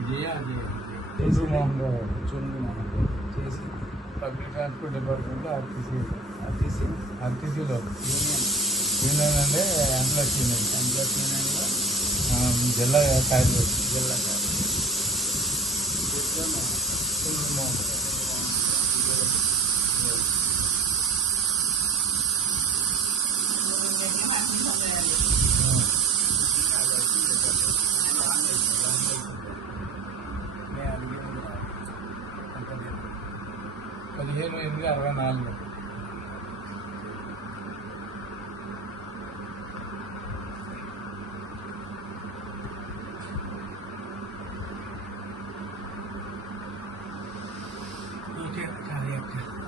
ఇదే అదే చేసి మోహన్ చేసి పబ్లిక్ ట్రాన్స్పోర్ట్ డిపార్ట్మెంట్లో ఆర్టీసీ ఆర్టీసీ ఆర్టీసీలో యూనియన్ యూనియన్ అంటే ఎంప్లాయీస్ యూనియన్ ఎంప్లాయీస్ యూనియన్లో జిల్లా కార్యదర్శి జిల్లా కార్యదర్శి చుండు మోహన్ పదిహేను ఎనిమిది అరవై నాలుగు.